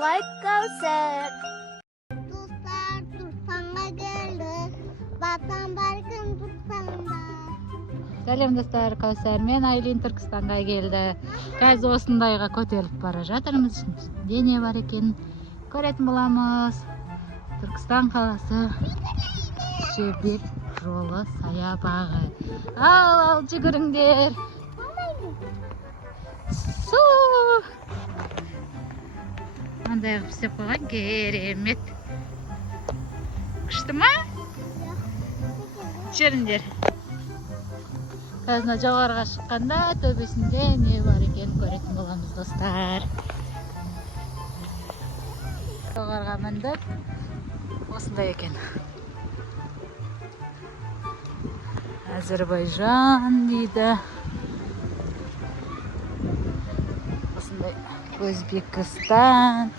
like Kauser. Dostlar Turfan'a geldik. Vatan barkın Turfan'da. Сәлем достар, Кәусар мен Айлин Түркістанға келді. Қазір осындайға көтеріліп бара жатырмыз. Дене бар екен. Көретін боламыз. Түркістан қаласы Жібек жолы саябағы. Ал жүгіріңдер. Су! Андай қып істеп қойған керемет. Күшті ма? Жүріңдер. Қазір жоғарыға шыққанда төбесінде не бар екен көретін боламыз достар. Жоғарыға міндік осындай екен. Әзірбайжан дейді. Осындай Өзбекстан.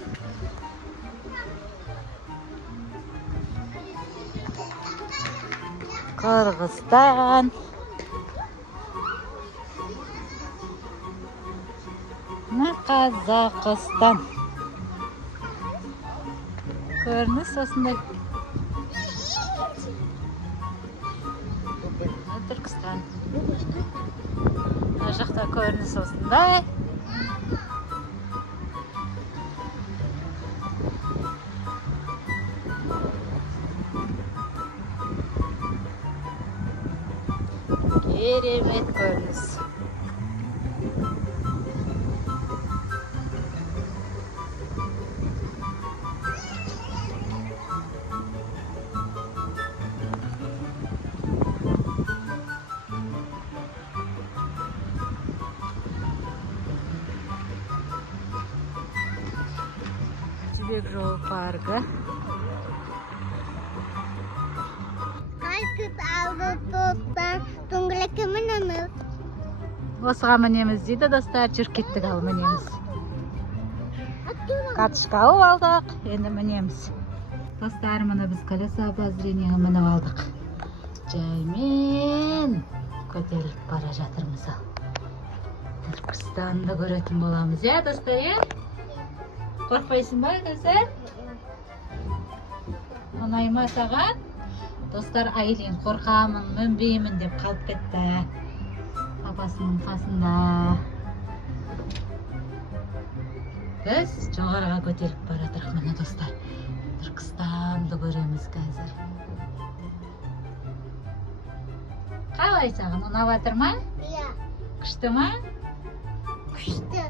Қырғызстан. Қазақстан. Көрініс осындай. Түркістан. Ар жақта көрініс осындай. Керемет көрініс. Жібек жолы паркі. Kalkıp aldı dostlar. Дөңгелекке мінеміз. Осыға мінеміз дейді достар, жүріп кеттік ал мінеміз. Карточка алып алдық, енді мінеміз. Достар, мұны біз колесо обозрениеге мініп алдық. Жаймен көтеріліп бара жатырмыз ал. Түркістанды көретін боламыз, я достар, я? Қорқпайсың ба, Кәусар? Ұнайма саған? Достар, Айлин қорқамын, мінбеймін деп қалып кетті. Папасының қасында. Біз жоғарыға көтеріліп баратырық міне достар. Түркістанды көреміз қазір. Қалай саған, ұнап жатыр ма? Иә, Күшті ма? күшті.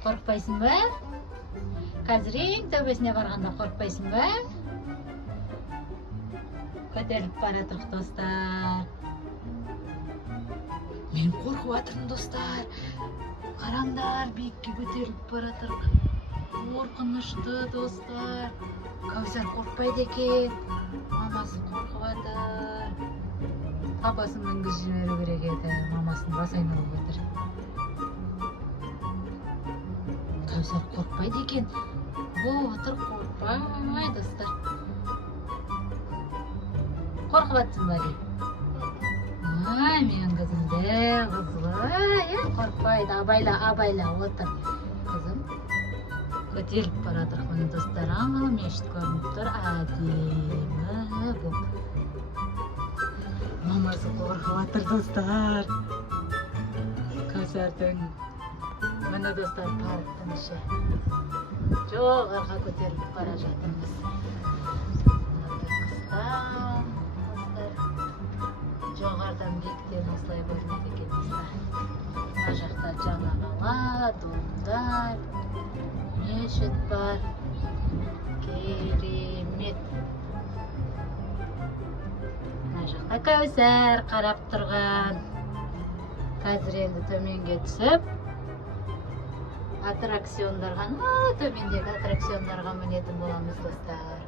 Қорқпайсың ба? Қазір ең төбесіне барғанда қорқпайсың ба? Көтеріліп баратырық достар. Мен қорқып жатырмын достар. Қараңдар, биікке көтеріліп баратырық. Қорқынышты достар. Кәусар қорқпайды екен. Мамасы қорқып жатыр. Папасын мінгізіп жіберу керек еді. Мамасын бас айналып отыр. Кәусар қорқпайды екен. Отыр, қорқпай достар. Қорқып жатсың ба дейді? Мен қызымды, қызы, қорқпайды, абайла, отыр. Қызым, көтеріліп баратырық міне достар. Аңыл мешіт көрініп тұр, әдемі болып. Мамасы қорқып жатыр достар. Кәусардың міне достар парктың іші. Жоғарыға көтеріліп бара жатырмыз. Түркістан. Жоғарыдан биіктен осылай көрінеді екен достар. Мына жақта жаңа қала, домдар, мешіт бар. Керемет. Мына жақта Кәусар қарап тұрған. Қазір енді төменге түсіп, аттракциондарға, төмендегі аттракциондарға мінетін боламыз достар.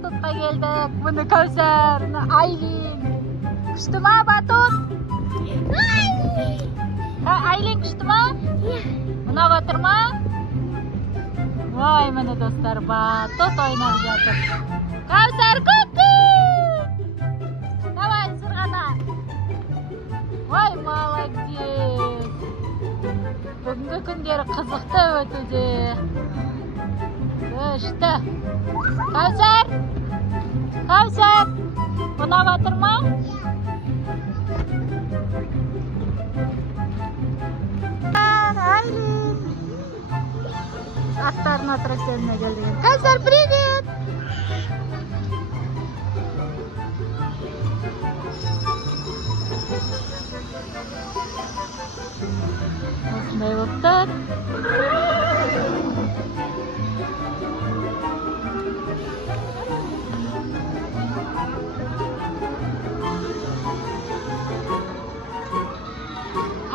батутқа келдік. Бұны Кәусар, бұны Айлин. Күшті ма батут? Айлин күшті ма? Ұнап отыр ма? Ой, міне достар, батут ойнап жатыр. Кәусар, ку-ку! Давай, сырғана. Ой, молодец. Бүгінгі күндері қызықты өтуде. Күшті. Кәусар! Кәусар! Ұнап отыр ма? Айлин! Аттардың аттракционына келдік. Кәусар, привет! Осындай болып тұр.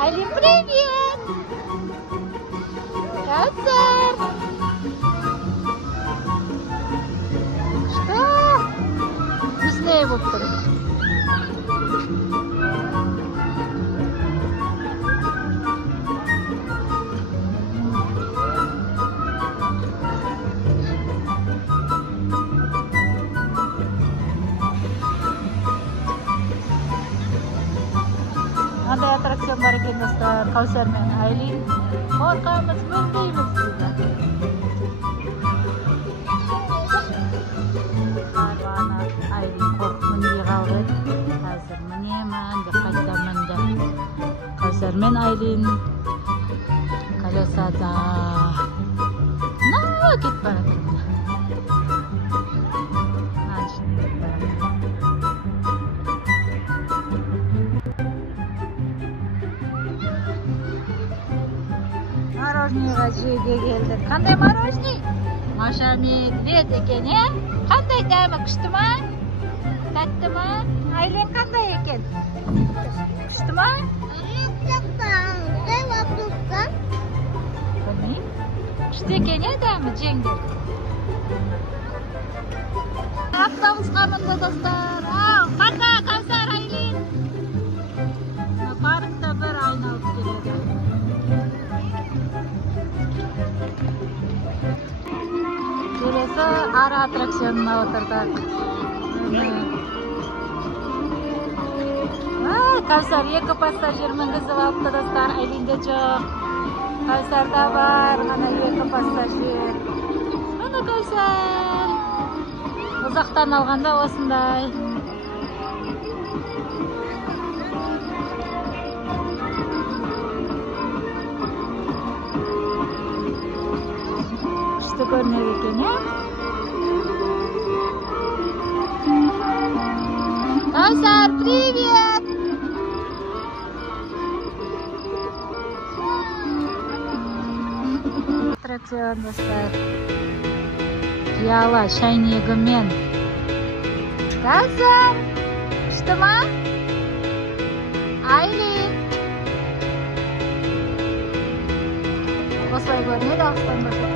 Айлин, привет! Кәусар! Что? Вкуснее болып тұр. Андай аттракцион бар екен достар, Кәусар мен Айлин. Қорқамыз, білмейміз дейді. Бағана Айлин қорқып мінбей қалды. Қазір мінемін деп қайтадан мінді. Кәусар мен Айлин колесада. Кетіп бара жатыр. Мороженыйға жеуге келдік. Қандай мороженый? Маша медведь екен, е? Қандай дәмі, күшті ма? Тәтті ма? Айлин қандай екен? Күшті ма? Білмеймін. Күшті екен, е, дәмі, жеңдер. Автобусқа мінді достар. Қанда, Кәусар, Айлин. Паркта бір айналып келеді. Келесі ара аттракционына отырдық. Кәусар екі пассажир мінгізіп алыпты достар. Айлинде жоқ. Кәусарда бар, ғана екі пассажир. Міне Кәусар. Ұзақтан алғанда осындай. Күшті көрінеді екен, е? Кәусар, привет! Аттракцион достар. Пиала шайнегімен. Кәусар, күшті ма? Айлин. Осылай көрінеді, алыстан бақы.